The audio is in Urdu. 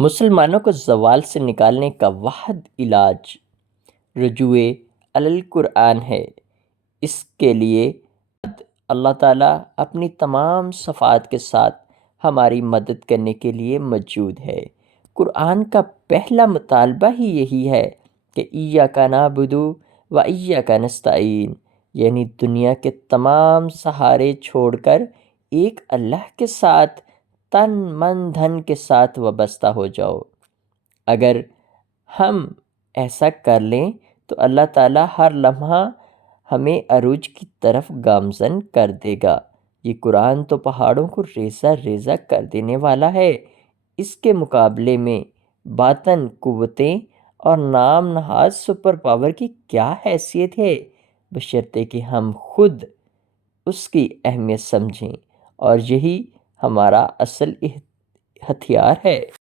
مسلمانوں کو زوال سے نکالنے کا واحد علاج رجوع القرآن ہے۔ اس کے لیے اللہ تعالیٰ اپنی تمام صفات کے ساتھ ہماری مدد کرنے کے لیے موجود ہے۔ قرآن کا پہلا مطالبہ ہی یہی ہے کہ ایاک نعبد و ایاک نستعین، یعنی دنیا کے تمام سہارے چھوڑ کر ایک اللہ کے ساتھ تن من دھن کے ساتھ وابستہ ہو جاؤ۔ اگر ہم ایسا کر لیں تو اللہ تعالیٰ ہر لمحہ ہمیں عروج کی طرف گامزن کر دے گا۔ یہ قرآن تو پہاڑوں کو ریزہ ریزہ کر دینے والا ہے۔ اس کے مقابلے میں باطن قوتیں اور نام نہاد سپر پاور کی کیا حیثیت ہے، بشرطے کہ ہم خود اس کی اہمیت سمجھیں، اور یہی ہمارا اصل ہتھیار ہے۔